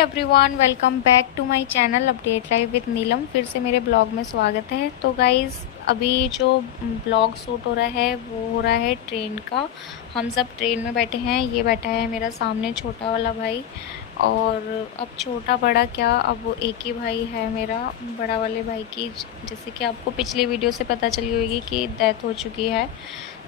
Everyone, welcome back to my channel update live with Neelam. फिर से मेरे ब्लॉग में स्वागत है। तो गाइज़, अभी जो ब्लॉग शूट हो रहा है वो हो रहा है ट्रेन का। हम सब ट्रेन में बैठे हैं। ये बैठा है मेरा सामने छोटा वाला भाई, और अब छोटा बड़ा क्या, अब वो एक ही भाई है मेरा। बड़ा वाले भाई की जैसे कि आपको पिछली वीडियो से पता चली होगी कि डेथ हो चुकी है।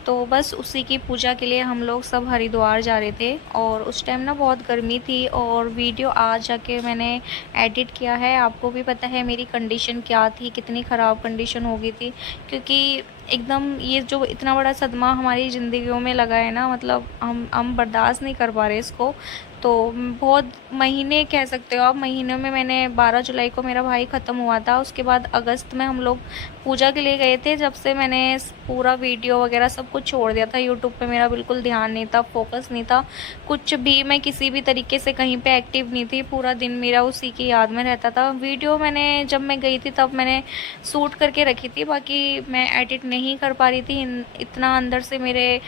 तो बस उसी की पूजा के लिए हम लोग सब हरिद्वार जा रहे थे, और उस टाइम ना बहुत गर्मी थी, और वीडियो आज जाके मैंने एडिट किया है। आपको भी पता है मेरी कंडीशन क्या थी, कितनी ख़राब कंडीशन हो गई थी, क्योंकि एकदम ये जो इतना बड़ा सदमा हमारी ज़िंदगियों में लगा है ना, मतलब हम बर्दाश्त नहीं कर पा रहे इसको। तो बहुत महीने कह सकते हो आप, महीनों में मैंने 12 जुलाई को मेरा भाई ख़त्म हुआ था। उसके बाद अगस्त में हम लोग पूजा के लिए गए थे। जब से मैंने पूरा वीडियो वगैरह सब कुछ छोड़ दिया था। यूट्यूब पे मेरा बिल्कुल ध्यान नहीं था, फोकस नहीं था, कुछ भी मैं किसी भी तरीके से कहीं पे एक्टिव नहीं थी। पूरा दिन मेरा उसी की याद में रहता था। वीडियो मैंने जब मैं गई थी तब मैंने शूट करके रखी थी, बाकी मैं एडिट नहीं कर पा रही थी। इतना अंदर से मेरे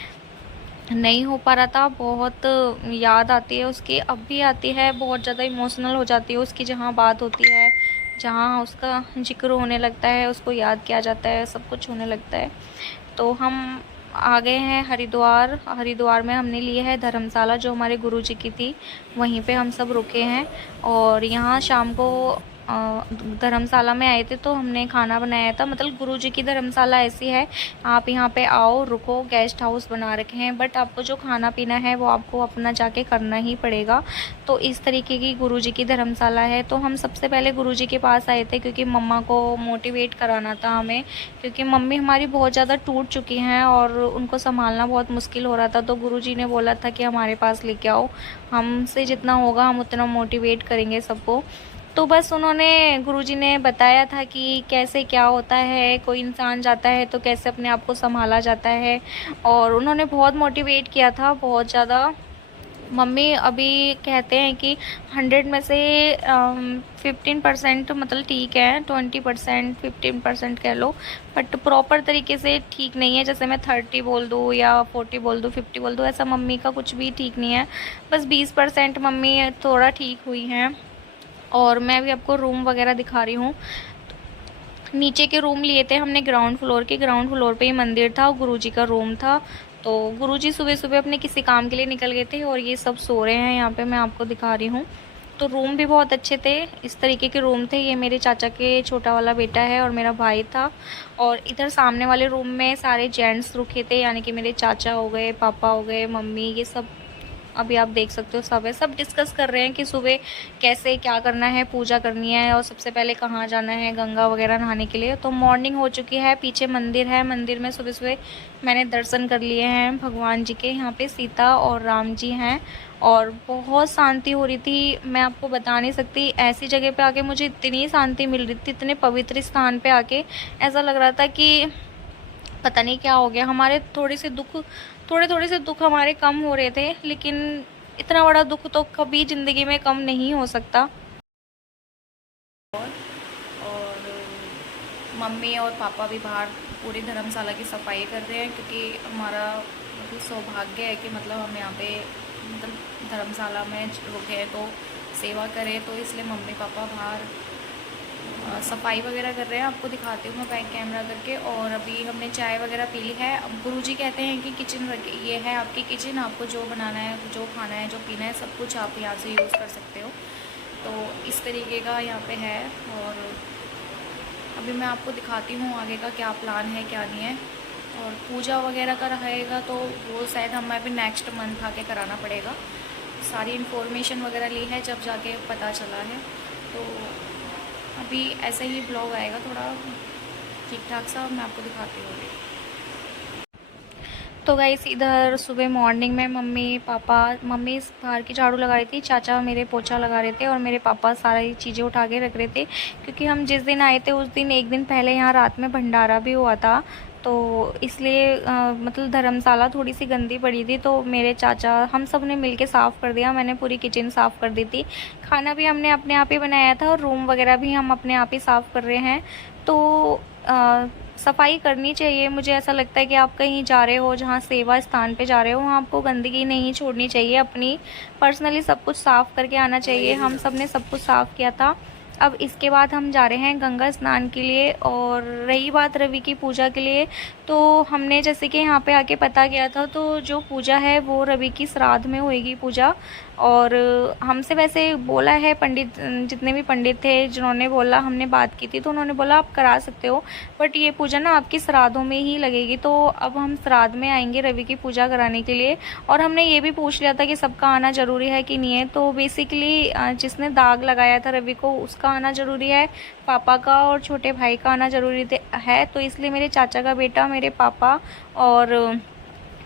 नहीं हो पा रहा था। बहुत याद आती है उसकी, अब भी आती है। बहुत ज़्यादा इमोशनल हो जाती है उसकी, जहाँ बात होती है, जहाँ उसका जिक्र होने लगता है, उसको याद किया जाता है, सब कुछ होने लगता है। तो हम आ गए हैं हरिद्वार। हरिद्वार में हमने लिए है धर्मशाला, जो हमारे गुरुजी की थी, वहीं पे हम सब रुके हैं। और यहाँ शाम को धर्मशाला में आए थे तो हमने खाना बनाया था। मतलब गुरुजी की धर्मशाला ऐसी है, आप यहाँ पे आओ, रुको, गेस्ट हाउस बना रखे हैं, बट आपको जो खाना पीना है वो आपको अपना जाके करना ही पड़ेगा। तो इस तरीके की गुरुजी की धर्मशाला है। तो हम सबसे पहले गुरुजी के पास आए थे, क्योंकि मम्मा को मोटिवेट कराना था हमें, क्योंकि मम्मी हमारी बहुत ज़्यादा टूट चुकी हैं और उनको संभालना बहुत मुश्किल हो रहा था। तो गुरुजी ने बोला था कि हमारे पास लेके आओ, हमसे जितना होगा हम उतना मोटिवेट करेंगे सबको। तो बस उन्होंने, गुरुजी ने बताया था कि कैसे क्या होता है, कोई इंसान जाता है तो कैसे अपने आप को संभाला जाता है, और उन्होंने बहुत मोटिवेट किया था, बहुत ज़्यादा। मम्मी अभी कहते हैं कि 100 में से 15% मतलब ठीक है, 20% 15% कह लो, बट प्रॉपर तरीके से ठीक नहीं है। जैसे मैं 30 बोल दूँ या 40 बोल दूँ, 50 बोल दूँ, ऐसा मम्मी का कुछ भी ठीक नहीं है। बस 20% मम्मी थोड़ा ठीक हुई हैं। और मैं भी आपको रूम वगैरह दिखा रही हूँ। नीचे के रूम लिए थे हमने ग्राउंड फ्लोर के। ग्राउंड फ्लोर पे ही मंदिर था और गुरुजी का रूम था। तो गुरुजी सुबह सुबह अपने किसी काम के लिए निकल गए थे, और ये सब सो रहे हैं यहाँ पे, मैं आपको दिखा रही हूँ। तो रूम भी बहुत अच्छे थे, इस तरीके के रूम थे। ये मेरे चाचा के छोटा वाला बेटा है और मेरा भाई था। और इधर सामने वाले रूम में सारे जेंट्स रुके थे, यानी कि मेरे चाचा हो गए, पापा हो गए, मम्मी, ये सब अभी आप देख सकते हो सब है। सब डिस्कस कर रहे हैं कि सुबह कैसे क्या करना है, पूजा करनी है, और सबसे पहले कहाँ जाना है गंगा वगैरह नहाने के लिए। तो मॉर्निंग हो चुकी है, पीछे मंदिर है, मंदिर में सुबह सुबह मैंने दर्शन कर लिए हैं भगवान जी के। यहाँ पे सीता और राम जी हैं, और बहुत शांति हो रही थी, मैं आपको बता नहीं सकती। ऐसी जगह पे आके मुझे इतनी शांति मिल रही थी, इतने पवित्र स्थान पे आके ऐसा लग रहा था कि पता नहीं क्या हो गया। हमारे थोड़े थोड़े से दुख हमारे कम हो रहे थे, लेकिन इतना बड़ा दुख तो कभी ज़िंदगी में कम नहीं हो सकता। और मम्मी और पापा भी बाहर पूरी धर्मशाला की सफाई कर रहे हैं, क्योंकि हमारा मतलब सौभाग्य है कि मतलब हम यहाँ पे मतलब धर्मशाला में रुके हैं तो सेवा करें। तो इसलिए मम्मी पापा बाहर सफाई वगैरह कर रहे हैं। आपको दिखाती हूँ मैं बैक कैमरा करके। और अभी हमने चाय वगैरह पी ली है। अब गुरुजी कहते हैं कि किचन ये है आपकी किचन, आपको जो बनाना है, जो खाना है, जो पीना है, सब कुछ आप यहाँ से यूज़ कर सकते हो। तो इस तरीके का यहाँ पे है। और अभी मैं आपको दिखाती हूँ आगे का क्या प्लान है, क्या नहीं है। और पूजा वगैरह का रहेगा तो वो शायद हमें अभी नेक्स्ट मंथ आके कराना पड़ेगा। सारी इन्फॉर्मेशन वगैरह ली है, जब जाके पता चला है। तो अभी ऐसे ही ब्लॉग आएगा थोड़ा ठीक ठाक सा, मैं आपको दिखाती हूँ। तो गाइस, इधर सुबह मॉर्निंग में मम्मी पापा, मम्मी बाहर की झाड़ू लगा रही थी, चाचा मेरे पोछा लगा रहे थे, और मेरे पापा सारी चीज़ें उठा के रख रहे थे, क्योंकि हम जिस दिन आए थे उस दिन एक दिन पहले यहाँ रात में भंडारा भी हुआ था। तो इसलिए मतलब धर्मशाला थोड़ी सी गंदी पड़ी थी, तो मेरे चाचा हम सब ने मिल के साफ़ कर दिया। मैंने पूरी किचन साफ़ कर दी थी, खाना भी हमने अपने आप ही बनाया था और रूम वगैरह भी हम अपने आप ही साफ़ कर रहे हैं। तो सफाई करनी चाहिए। मुझे ऐसा लगता है कि आप कहीं जा रहे हो, जहाँ सेवा स्थान पे जा रहे हो, वहाँ आपको गंदगी नहीं छोड़नी चाहिए। अपनी पर्सनली सब कुछ साफ़ करके आना चाहिए। हम सब ने सब कुछ साफ़ किया था। अब इसके बाद हम जा रहे हैं गंगा स्नान के लिए। और रही बात रवि की पूजा के लिए, तो हमने जैसे कि यहाँ पे आके पता किया था, तो जो पूजा है वो रवि की श्राद्ध में होएगी पूजा। और हमसे वैसे बोला है पंडित, जितने भी पंडित थे जिन्होंने बोला, हमने बात की थी तो उन्होंने बोला आप करा सकते हो, बट ये पूजा ना आपकी श्राद्धों में ही लगेगी। तो अब हम श्राद्ध में आएंगे रवि की पूजा कराने के लिए। और हमने ये भी पूछ लिया था कि सबका आना ज़रूरी है कि नहीं है। तो बेसिकली जिसने दाग लगाया था रवि को, उसका आना ज़रूरी है, पापा का और छोटे भाई का आना ज़रूरी है। तो इसलिए मेरे चाचा का बेटा, मेरे पापा और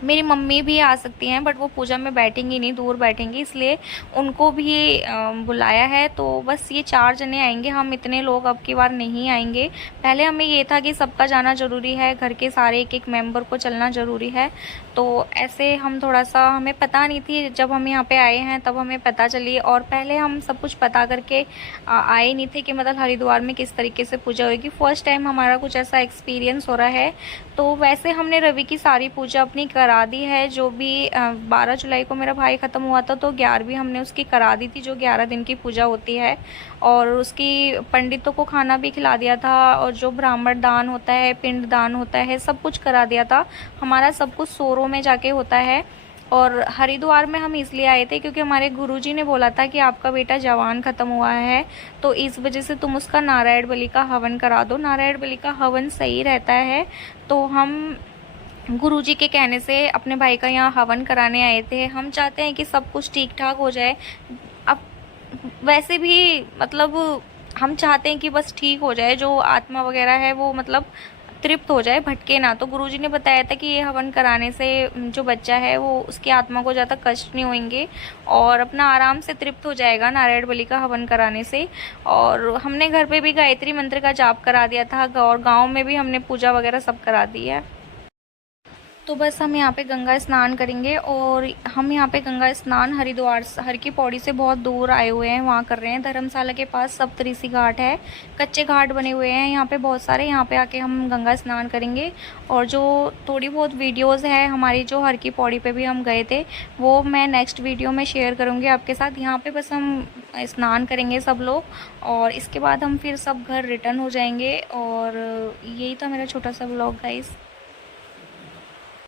मेरी मम्मी भी आ सकती हैं, बट वो पूजा में बैठेंगी नहीं, दूर बैठेंगी, इसलिए उनको भी बुलाया है। तो बस ये 4 जने आएंगे, हम इतने लोग अब की बार नहीं आएंगे। पहले हमें ये था कि सबका जाना ज़रूरी है, घर के सारे एक एक मेंबर को चलना ज़रूरी है। तो ऐसे हम थोड़ा सा, हमें पता नहीं थी, जब हम यहाँ पे आए हैं तब हमें पता चली। और पहले हम सब कुछ पता करके आए नहीं थे कि मतलब हरिद्वार में किस तरीके से पूजा होगी। फर्स्ट टाइम हमारा कुछ ऐसा एक्सपीरियंस हो रहा है। तो वैसे हमने रवि की सारी पूजा अपनी करा दी है। जो भी 12 जुलाई को मेरा भाई ख़त्म हुआ था, तो 11वीं हमने उसकी करा दी थी, जो 11 दिन की पूजा होती है। और उसकी पंडितों को खाना भी खिला दिया था, और जो ब्राह्मण दान होता है, पिंड दान होता है, सब कुछ करा दिया था। हमारा सब कुछ सोरों में जाके होता है। और हरिद्वार में हम इसलिए आए थे क्योंकि हमारे गुरुजी ने बोला था कि आपका बेटा जवान ख़त्म हुआ है, तो इस वजह से तुम उसका नारायण बलि का हवन करा दो। नारायण बलि का हवन सही रहता है। तो हम गुरुजी के कहने से अपने भाई का यहाँ हवन कराने आए थे। हम चाहते हैं कि सब कुछ ठीक ठाक हो जाए। अब वैसे भी मतलब हम चाहते हैं कि बस ठीक हो जाए, जो आत्मा वगैरह है वो मतलब तृप्त हो जाए, भटके ना। तो गुरुजी ने बताया था कि ये हवन कराने से जो बच्चा है वो, उसकी आत्मा को ज़्यादा कष्ट नहीं होंगे और अपना आराम से तृप्त हो जाएगा नारायण बलि का हवन कराने से। और हमने घर पे भी गायत्री मंत्र का जाप करा दिया था, और गाँव में भी हमने पूजा वगैरह सब करा दी है। तो बस हम यहाँ पे गंगा स्नान करेंगे। और हम यहाँ पे गंगा स्नान हरिद्वार, हर की पौड़ी से बहुत दूर आए हुए हैं, वहाँ कर रहे हैं। धर्मशाला के पास सप्तऋषि घाट है, कच्चे घाट बने हुए हैं यहाँ पे बहुत सारे। यहाँ पे आके हम गंगा स्नान करेंगे। और जो थोड़ी बहुत वीडियोज़ है हमारी, जो हर की पौड़ी पे भी हम गए थे, वो मैं नेक्स्ट वीडियो में शेयर करूँगी आपके साथ। यहाँ पर बस हम स्नान करेंगे सब लोग, और इसके बाद हम फिर सब घर रिटर्न हो जाएंगे। और यही था मेरा छोटा सा व्लॉग गाइस।